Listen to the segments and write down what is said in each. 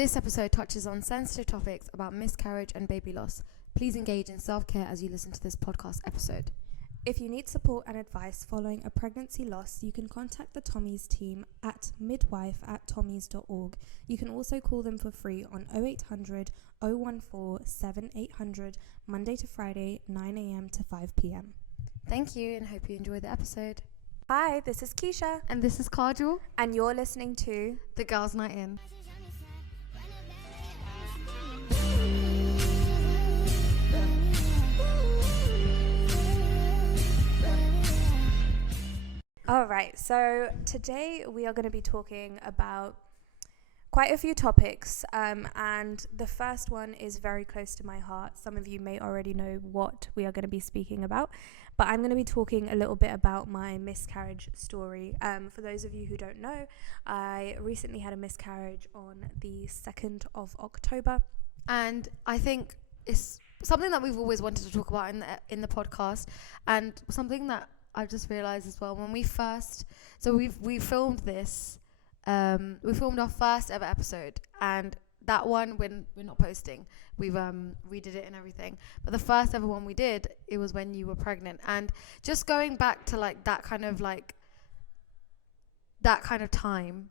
This episode touches on sensitive topics about miscarriage and baby loss. Please engage in self-care as you listen to this podcast episode. If you need support and advice following a pregnancy loss, you can contact the Tommy's team at midwife@tommys.org. You can also call them for free on 0800 014 7800 Monday to Friday, 9 a.m. to 5 p.m. Thank you and hope you enjoy the episode. Hi, this is Keisha. And this is Kajal. And you're listening to The Girls' Night In. All right, so today we are going to be talking about quite a few topics, and the first one is very close to my heart. Some of you may already know what we are going to be speaking about, but I'm going to be talking a little bit about my miscarriage story. For those of you who don't know, I recently had a miscarriage on the 2nd of October. And I think it's something that we've always wanted to talk about in the podcast, and something that I've just realised as well, when we first, so we filmed this, we filmed our first ever episode, and that one when we're not posting, we've redid it and everything, but the first ever one we did, it was when you were pregnant. And just going back to like that kind of time,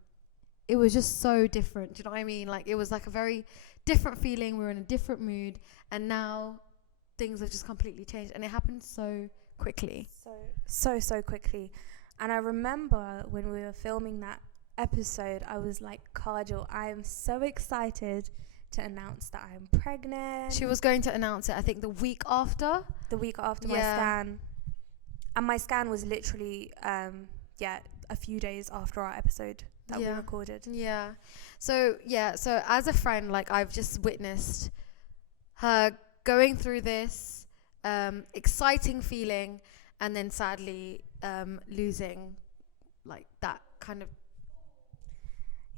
it was just so different. Do you know what I mean? Like, it was like a very different feeling. We were in a different mood, and now things have just completely changed, and it happened so quickly. So quickly. And I remember when we were filming that episode, I was like, Kajal, I am so excited to announce that I'm pregnant. She was going to announce it, I think, the week after my scan. And my scan was literally a few days after our episode that we recorded. So as a friend, like, I've just witnessed her going through this exciting feeling, and then sadly losing, like, that kind of,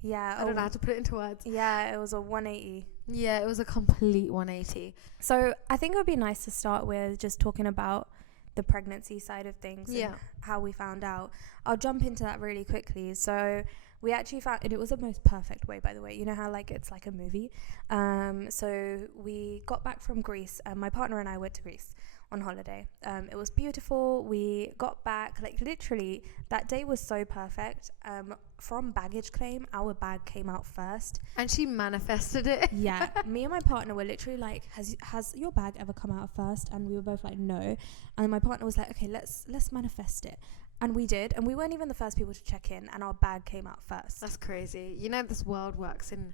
I don't know how to put it into words. It was a 180. It was a complete 180. So I think it would be nice to start with just talking about the pregnancy side of things and how we found out. I'll jump into that really quickly. So we actually found it was the most perfect way, by the way. You know how, like, it's like a movie. So we got back from Greece. My partner and I went to Greece on holiday. It was beautiful. We got back, like, literally that day was so perfect. From baggage claim, our bag came out first, and she manifested it. Me and my partner were literally like, has your bag ever come out first? And we were both like, no. And my partner was like, okay, let's manifest it. And we did, and we weren't even the first people to check in, and our bag came out first. That's crazy. You know, this world works in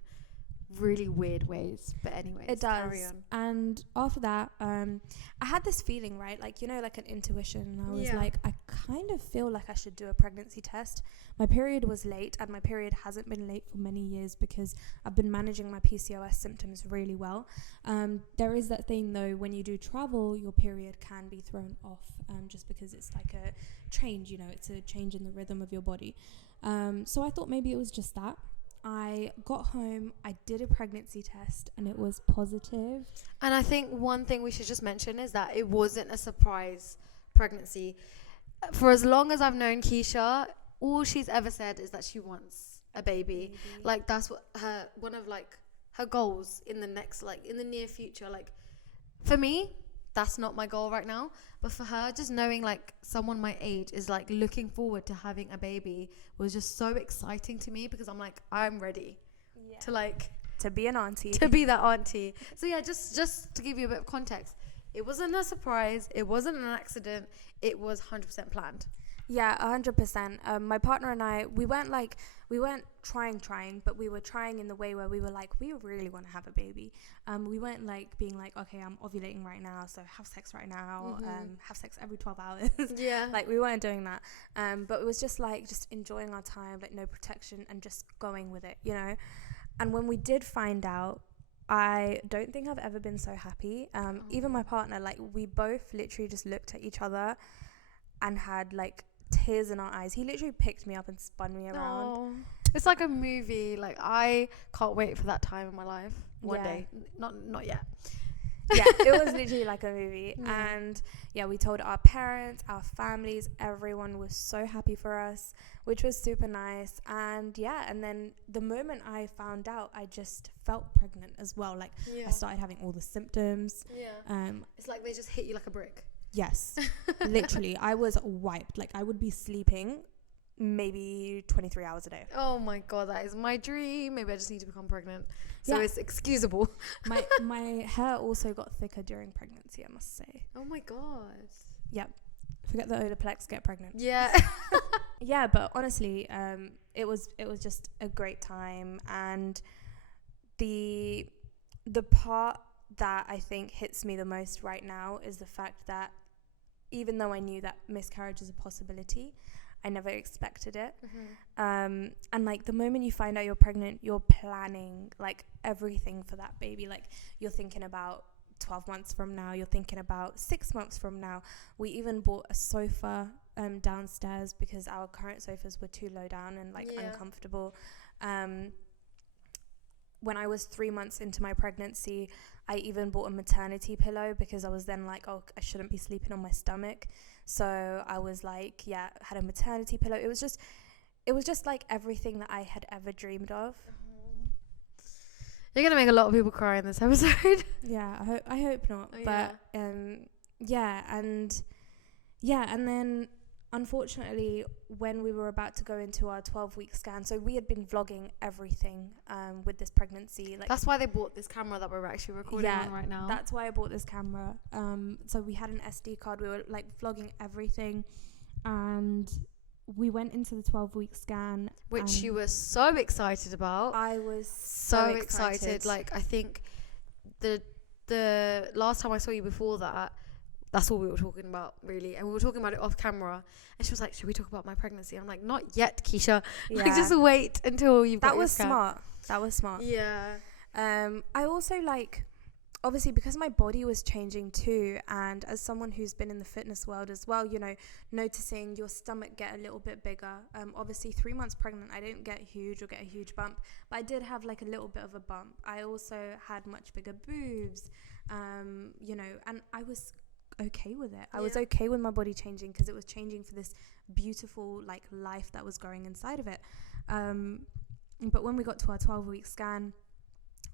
really weird ways, but anyways, it does. Carry on. And after that, I had this feeling, right, like, you know, like an intuition, and I was like, I kind of feel like I should do a pregnancy test. My period was late, and my period hasn't been late for many years because I've been managing my PCOS symptoms really well. There is that thing, though, when you do travel, your period can be thrown off, just because it's like a change, you know, it's a change in the rhythm of your body. So I thought maybe it was just that. I got home, I did a pregnancy test, and it was positive. And I think one thing we should just mention is that it wasn't a surprise pregnancy. For as long as I've known Keisha, all she's ever said is that she wants a baby. Like, that's what one of like her goals in the next, like, in the near future. Like, for me, that's not my goal right now, but for her, just knowing, like, someone my age is, like, looking forward to having a baby was just so exciting to me, because I'm like, I'm ready to, like, to be an auntie, to be that auntie. So just to give you a bit of context, it wasn't a surprise, it wasn't an accident, it was 100% planned. 100%. My partner and I, we weren't trying, but we were trying in the way where we were like, we really want to have a baby. We weren't like being like, okay, I'm ovulating right now, so have sex right now, have sex every 12 hours. Like, we weren't doing that. But it was just like, just enjoying our time, like, no protection, and just going with it, you know. And when we did find out, I don't think I've ever been so happy. Even my partner, like, we both literally just looked at each other and had, like, tears in our eyes. He literally picked me up and spun me around. It's like a movie. Like, I can't wait for that time in my life. One day. Not yet. Yeah, it was literally like a movie. Yeah. And yeah, we told our parents, our families, everyone was so happy for us, which was super nice. And yeah, and then the moment I found out, I just felt pregnant as well. Like I started having all the symptoms. It's like they just hit you like a brick. Yes, literally. I was wiped. Like I would be sleeping maybe 23 hours a day. Oh my God, that is my dream. Maybe I just need to become pregnant. So Yeah. it's excusable. My hair also got thicker during pregnancy, I must say. Oh my God. Yep. Forget the Olaplex, get pregnant. Yeah. Yeah, but honestly, it was just a great time. And the part that I think hits me the most right now is the fact that even though I knew that miscarriage is a possibility, I never expected it. And like the moment you find out you're pregnant, you're planning like everything for that baby. Like you're thinking about 12 months from now, you're thinking about 6 months from now. We even bought a sofa downstairs because our current sofas were too low down and like uncomfortable. When I was 3 months into my pregnancy, I even bought a maternity pillow because I was then like, oh, I shouldn't be sleeping on my stomach. So I was like, yeah, had a maternity pillow. It was just like everything that I had ever dreamed of. You're gonna make a lot of people cry in this episode. Yeah, I hope not. Oh, but and then unfortunately, when we were about to go into our 12-week scan, so we had been vlogging everything with this pregnancy. Like that's why they bought this camera that we're actually recording on right now. That's why I bought this camera. So we had an SD card. We were like vlogging everything, and we went into the 12-week scan, which you were so excited about. I was so excited. Like I think the last time I saw you before that, that's all we were talking about, really. And we were talking about it off camera. And she was like, should we talk about my pregnancy? I'm like, not yet, Keisha. Yeah. Like, just wait until you've got That your was scan. smart. That was smart. Yeah. I also like, obviously, because my body was changing too. And as someone who's been in the fitness world as well, you know, noticing your stomach get a little bit bigger. Obviously, 3 months pregnant, I didn't get huge or get a huge bump. But I did have like a little bit of a bump. I also had much bigger boobs, you know, and I was okay with it. I was okay with my body changing because it was changing for this beautiful like life that was growing inside of it. But when we got to our 12-week scan,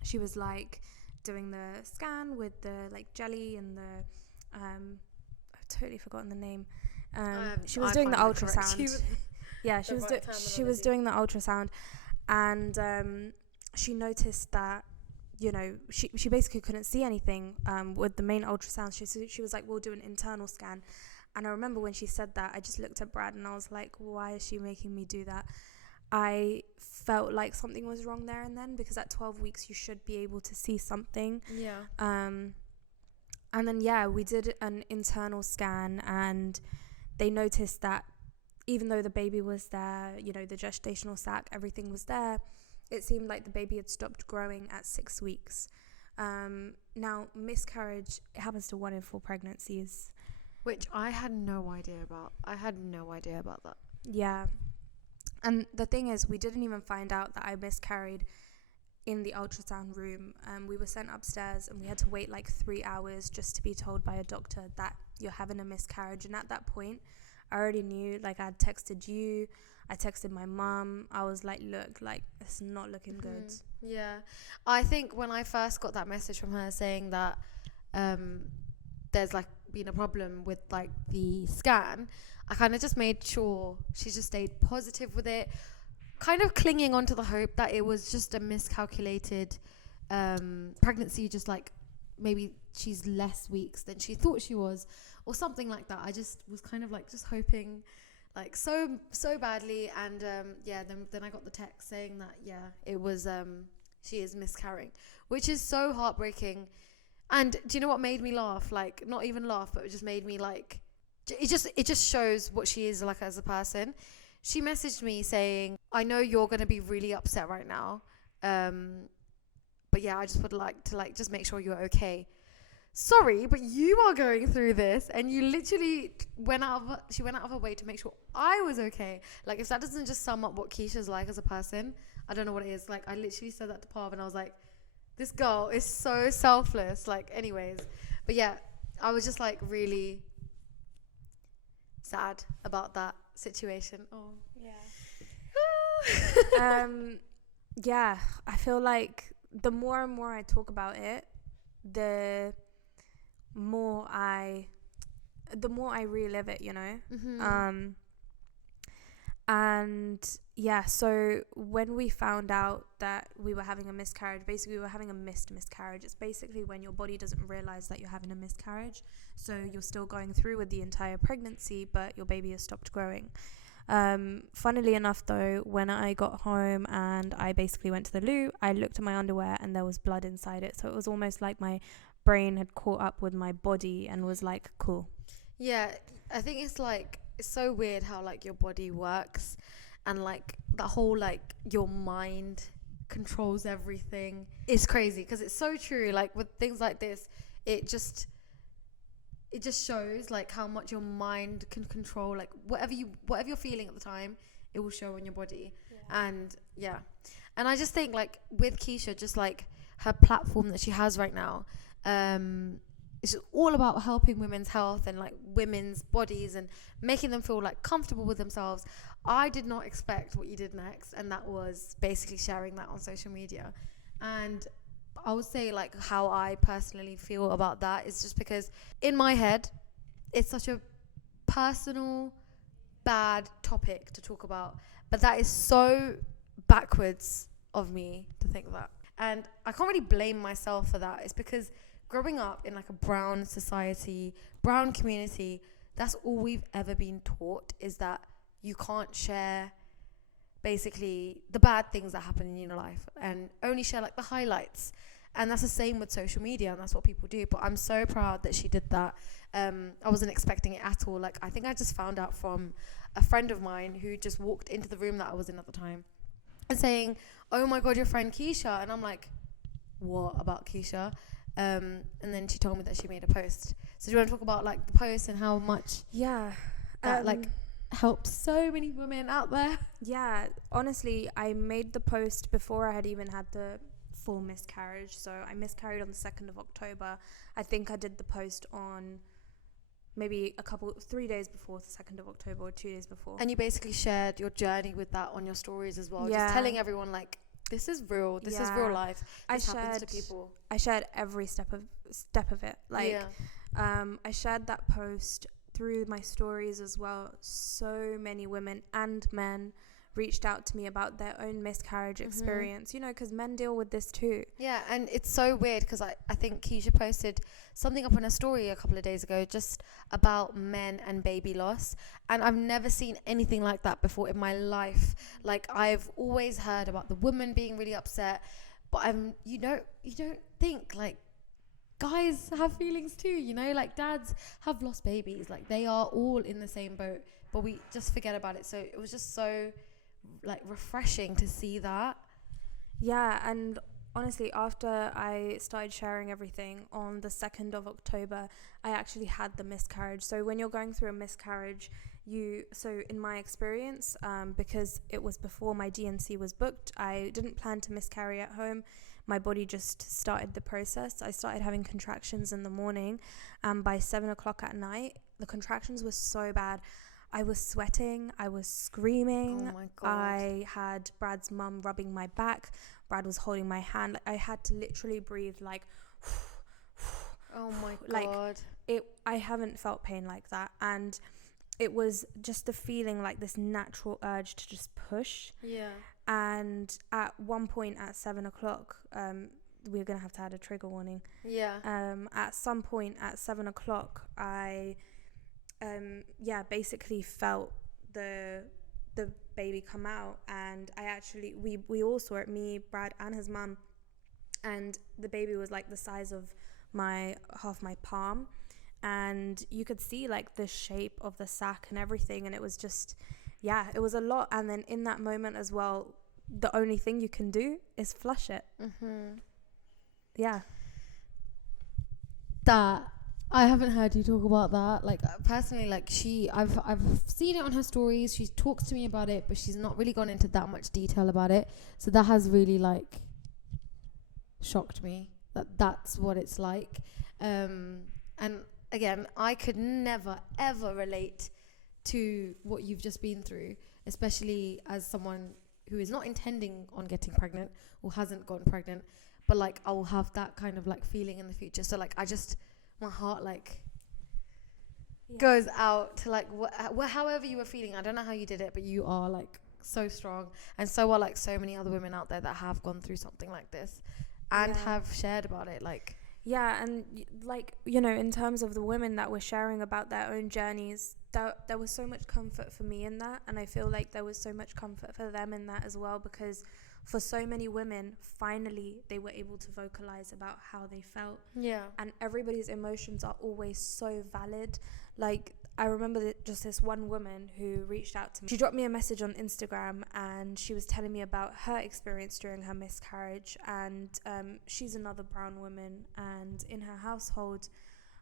she was like doing the scan with the like jelly and the I've totally forgotten the name. She was doing the ultrasound. Yeah, she was doing the ultrasound, and she noticed that, you know, she basically couldn't see anything with the main ultrasound. She was like, we'll do an internal scan. And I remember when she said that, I just looked at Brad and I was like, why is she making me do that? I felt like something was wrong there and then, because at 12 weeks you should be able to see something. Yeah. And then we did an internal scan, and they noticed that even though the baby was there, you know, the gestational sac, everything was there, it seemed like the baby had stopped growing at 6 weeks. Now, miscarriage, it happens to 1 in 4 pregnancies. Which I had no idea about. That. Yeah. And the thing is, we didn't even find out that I miscarried in the ultrasound room. We were sent upstairs and we had to wait like 3 hours just to be told by a doctor that you're having a miscarriage. And at that point, I already knew, like I'd texted you, I texted my mum. I was like, look, like it's not looking good. Yeah. I think when I first got that message from her saying that there's like been a problem with like the scan, I kind of just made sure she just stayed positive with it, kind of clinging on to the hope that it was just a miscalculated pregnancy, just like maybe she's less weeks than she thought she was or something like that. I just was kind of like just hoping like so badly, and then I got the text saying that it was she is miscarrying, which is so heartbreaking. And do you know what made me laugh? Like, not even laugh, but it just made me like, it just shows what she is like as a person. She messaged me saying, I know you're going to be really upset right now. But yeah, I just would like to like just make sure you're okay. Sorry, but you are going through this, and you literally she went out of her way to make sure I was okay. Like, if that doesn't just sum up what Keisha's like as a person, I don't know what it is. Like, I literally said that to Pav, and I was like, This girl is so selfless. Like, anyways. But yeah, I was just like really sad about that situation. Oh. Yeah. Yeah, I feel like the more and more I talk about it, the more I relive it, you know. Mm-hmm. And yeah, so when we found out that we were having a miscarriage, basically we were having a missed miscarriage. It's basically when your body doesn't realize that you're having a miscarriage, so you're still going through with the entire pregnancy, but your baby has stopped growing. Funnily enough though, when I got home and I basically went to the loo, I looked at my underwear and there was blood inside it, so it was almost like my brain had caught up with my body and was like, cool. Yeah, I think it's like, it's so weird how like your body works, and like the whole like your mind controls everything. It's crazy because it's so true. Like with things like this, it just shows like how much your mind can control like whatever you're feeling at the time, it will show on your body. And yeah, and I just think like with Keisha, just like her platform that she has right now, it's all about helping women's health and like women's bodies and making them feel like comfortable with themselves. I did not expect what you did next, and that was basically sharing that on social media. And I would say like how I personally feel about that is just because in my head it's such a personal bad topic to talk about, but that is so backwards of me to think that. And I can't really blame myself for that. It's because growing up in like a brown society, brown community, that's all we've ever been taught, is that you can't share basically the bad things that happen in your life and only share like the highlights. And that's the same with social media, and that's what people do. But I'm so proud that she did that. I wasn't expecting it at all. Like, I think I just found out from a friend of mine who just walked into the room that I was in at the time and saying, oh my God, your friend Keisha. And I'm like, what about Keisha? And then she told me that she made a post. So do you want to talk about like the post and how much that like helped so many women out there? Yeah, honestly, I made the post before I had even had the full miscarriage. So I miscarried on the 2nd of October. I think I did the post on maybe 3 days before the 2nd of October or 2 days before. And you basically shared your journey with that on your stories as well. Yeah. Just telling everyone like, this is real. This is real life. This happens to people. I shared every step of it. Like, I shared that post through my stories as well. So many women and men reached out to me about their own miscarriage experience, you know, because men deal with this too. Yeah, and it's so weird because I think Keisha posted something up on her story a couple of days ago just about men and baby loss, and I've never seen anything like that before in my life. Like, I've always heard about the woman being really upset, but you don't think like guys have feelings too, you know, like dads have lost babies, like they are all in the same boat, but we just forget about it. So it was just so like refreshing to see that. Yeah, and honestly, after I started sharing everything on the 2nd of October, I actually had the miscarriage. So when you're going through a miscarriage, so in my experience, because it was before my D&C was booked, I didn't plan to miscarry at home. My body just started the process. I started having contractions in the morning, and by 7 o'clock at night, the contractions were so bad. I was sweating, I was screaming. Oh my God. I had Brad's mum rubbing my back. Brad was holding my hand. I had to literally breathe like, oh my like, God. I haven't felt pain like that. And it was just the feeling like this natural urge to just push. Yeah. And at one point at 7 o'clock, we're going to have to add a trigger warning. Yeah. At some point at 7 o'clock, I basically felt the baby come out, and I actually we all saw it, me, Brad and his mum, and the baby was like the size of half my palm, and you could see like the shape of the sac and everything, and it was just, yeah, it was a lot. And then in that moment as well, the only thing you can do is flush it. Yeah, that I haven't heard you talk about that. Like, personally, like I've seen it on her stories. She talks to me about it, but she's not really gone into that much detail about it. So that has really like shocked me that that's what it's like. And again, I could never ever relate to what you've just been through, especially as someone who is not intending on getting pregnant or hasn't gotten pregnant, but like I will have that kind of like feeling in the future. So like my heart like goes out to like however you were feeling. I don't know how you did it, but you are like so strong, and so are like so many other women out there that have gone through something like this and have shared about it. Like and like, you know, in terms of the women that were sharing about their own journeys, there was so much comfort for me in that, and I feel like there was so much comfort for them in that as well, because for so many women, finally they were able to vocalize about how they felt. And everybody's emotions are always so valid. Like, I remember just this one woman who reached out to me. She dropped me a message on Instagram, and she was telling me about her experience during her miscarriage. And she's another brown woman, and in her household,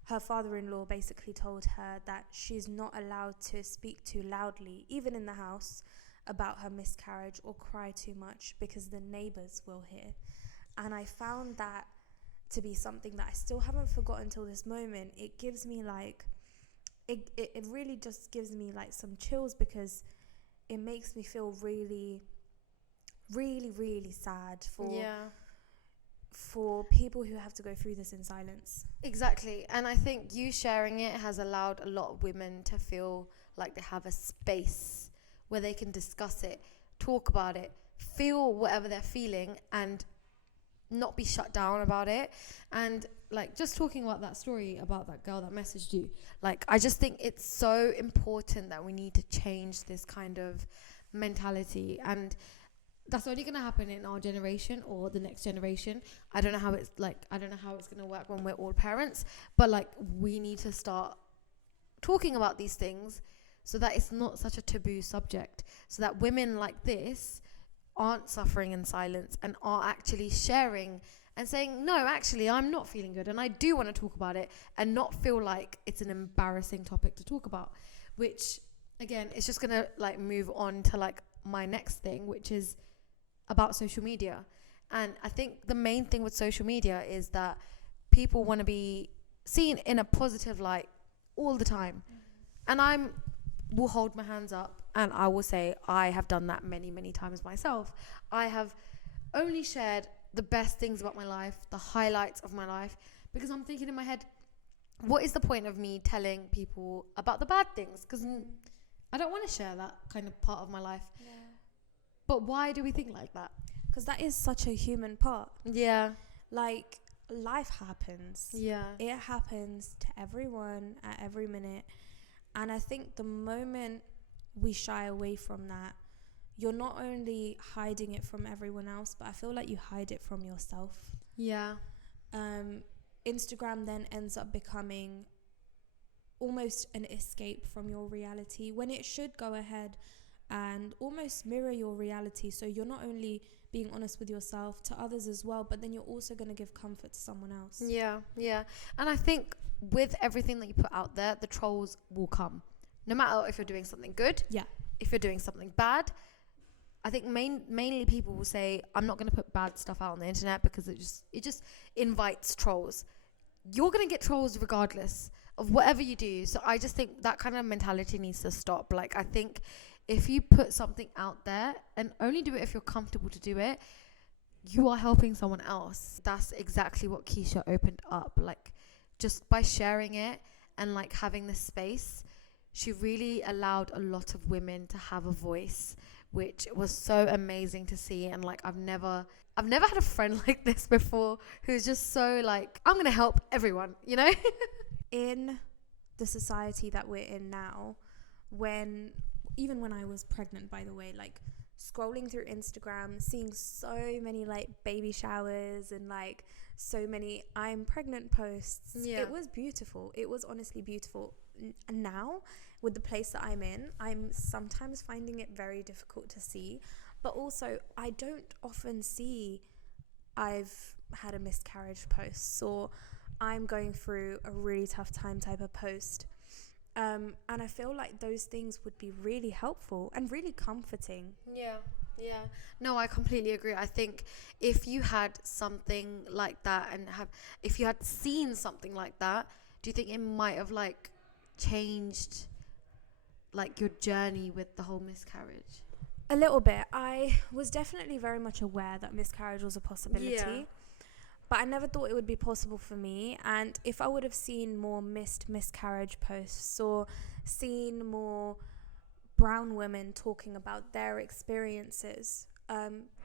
her father-in-law basically told her that she's not allowed to speak too loudly, even in the house, about her miscarriage or cry too much, because the neighbors will hear. And I found that to be something that I still haven't forgotten till this moment. It gives me like it really just gives me like some chills, because it makes me feel really, really, really sad for people who have to go through this in silence. Exactly. And I think you sharing it has allowed a lot of women to feel like they have a space where they can discuss it, talk about it, feel whatever they're feeling, and not be shut down about it. And like, just talking about that story about that girl that messaged you, like, I just think it's so important that we need to change this kind of mentality, and that's only going to happen in our generation or the next generation. I don't know how it's going to work when we're all parents, but like, we need to start talking about these things so that it's not such a taboo subject, so that women like this aren't suffering in silence and are actually sharing and saying, no, actually, I'm not feeling good and I do want to talk about it, and not feel like it's an embarrassing topic to talk about. Which, again, it's just going to like move on to like my next thing, which is about social media. And I think the main thing with social media is that people want to be seen in a positive light all the time. And I will hold my hands up and I will say I have done that many, many times myself. I have only shared the best things about my life, the highlights of my life, because I'm thinking in my head, what is the point of me telling people about the bad things? Because I don't want to share that kind of part of my life. But why do we think like that? Because that is such a human part. Like, life happens. It happens to everyone at every minute. And I think the moment we shy away from that, you're not only hiding it from everyone else, but I feel like you hide it from yourself. Instagram then ends up becoming almost an escape from your reality, when it should go ahead and almost mirror your reality. So you're not only being honest with yourself, to others as well, but then you're also going to give comfort to someone else. And I think with everything that you put out there, the trolls will come, no matter if you're doing something good, if you're doing something bad. I think mainly people will say, I'm not going to put bad stuff out on the internet, because it just invites trolls. You're going to get trolls regardless of whatever you do. So I just think that kind of mentality needs to stop. Like, I think if you put something out there, and only do it if you're comfortable to do it, you are helping someone else. That's exactly what Keisha opened up. Like, just by sharing it and like having this space, she really allowed a lot of women to have a voice, which was so amazing to see. And like, I've never had a friend like this before, who's just so like, I'm gonna help everyone, you know. In the society that we're in now, even when I was pregnant, by the way, like, scrolling through Instagram, seeing so many like baby showers and like so many I'm pregnant posts, it was beautiful. It was honestly beautiful. And now, with the place that I'm in, I'm sometimes finding it very difficult to see. But also, I don't often see I've had a miscarriage post, or I'm going through a really tough time type of post. And I feel like those things would be really helpful and really comforting. Yeah. No, I completely agree. I think if you had something like that if you had seen something like that, do you think it might have like changed like your journey with the whole miscarriage? A little bit. I was definitely very much aware that miscarriage was a possibility. Yeah. But I never thought it would be possible for me. And if I would have seen more miscarriage posts or seen more brown women talking about their experiences,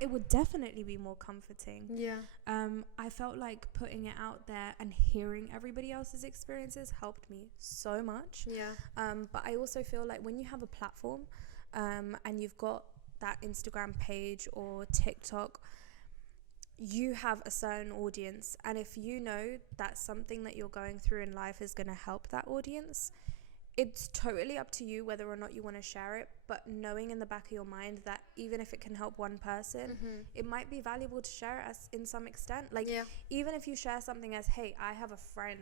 it would definitely be more comforting. Yeah. I felt like putting it out there and hearing everybody else's experiences helped me so much. Yeah. But I also feel like when you have a platform and you've got that Instagram page or TikTok, you have a certain audience, and if you know that something that you're going through in life is going to help that audience, it's totally up to you whether or not you want to share it. But knowing in the back of your mind that even if it can help one person, it might be valuable to share it as in some extent. Like, even if you share something as, hey, I have a friend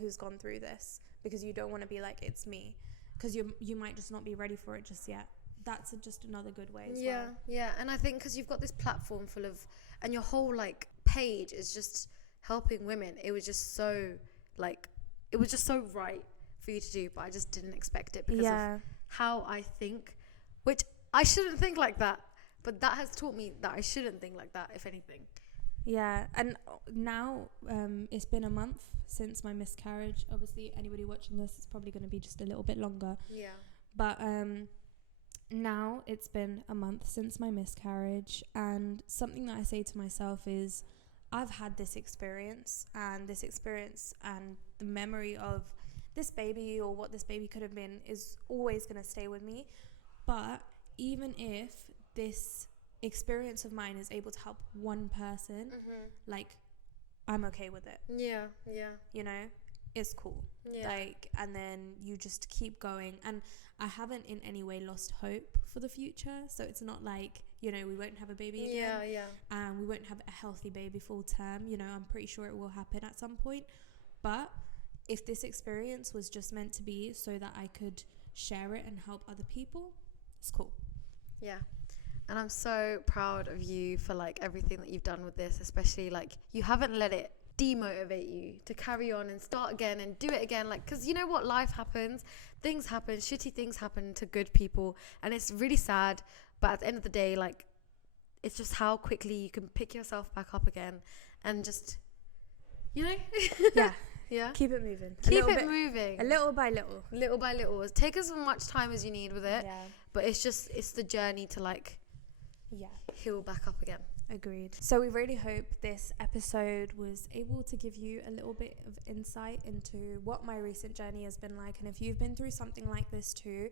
who's gone through this, because you don't want to be like, it's me, because you might just not be ready for it just yet. That's just another good way as well. Yeah. And I think because you've got this platform full of, and your whole like page is just helping women, it was just so like, it was just so right for you to do, but I just didn't expect it because of how I think, which I shouldn't think like that, but that has taught me that I shouldn't think like that, if anything. Yeah, and now it's been a month since my miscarriage. Obviously, anybody watching this is probably going to be just a little bit longer. Yeah. But now it's been a month since my miscarriage, and something that I say to myself is, I've had this experience and the memory of this baby or what this baby could have been is always going to stay with me. But even if this experience of mine is able to help one person, like, I'm okay with it. Yeah. You know, it's cool. Yeah. Like, and then you just keep going. And I haven't in any way lost hope for the future. So it's not like, you know, we won't have a baby again. Yeah. And we won't have a healthy baby full term. You know, I'm pretty sure it will happen at some point. But if this experience was just meant to be so that I could share it and help other people, it's cool. Yeah. And I'm so proud of you for like everything that you've done with this, especially like you haven't let it demotivate you to carry on and start again and do it again. Like, because you know what, life happens, things happen, shitty things happen to good people, and it's really sad. But at the end of the day, like, it's just how quickly you can pick yourself back up again and just, you know. Yeah. Keep it moving. Moving. A little by little. Little by little. Take as much time as you need with it. Yeah. But it's the journey to like heal back up again. Agreed. So we really hope this episode was able to give you a little bit of insight into what my recent journey has been like. And if you've been through something like this too,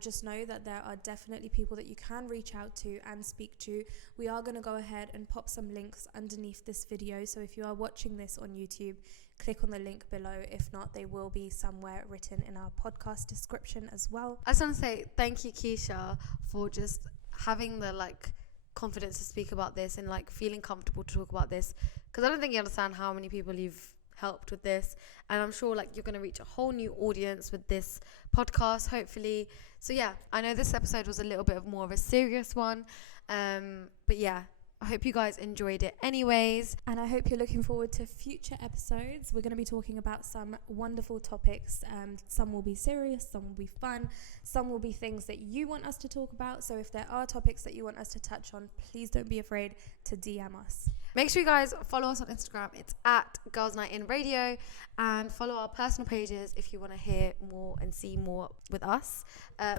just know that there are definitely people that you can reach out to and speak to. We are going to go ahead and pop some links underneath this video. So if you are watching this on YouTube, click on the link below. If not, they will be somewhere written in our podcast description as well. I just want to say thank you, Keisha, for just having the like confidence to speak about this and like feeling comfortable to talk about this, because I don't think you understand how many people you've helped with this, and I'm sure like you're going to reach a whole new audience with this podcast, hopefully. So yeah, I know this episode was a little bit of more of a serious one, but yeah, I hope you guys enjoyed it anyways. And I hope you're looking forward to future episodes. We're going to be talking about some wonderful topics. Some will be serious, some will be fun, some will be things that you want us to talk about. So if there are topics that you want us to touch on, please don't be afraid to DM us. Make sure you guys follow us on Instagram. It's at Girls Night In Radio, and follow our personal pages if you want to hear more and see more with us.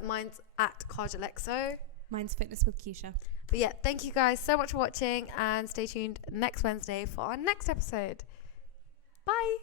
Mine's at Kajal. Mine's Fitness with Keisha. But yeah, thank you guys so much for watching, and stay tuned next Wednesday for our next episode. Bye.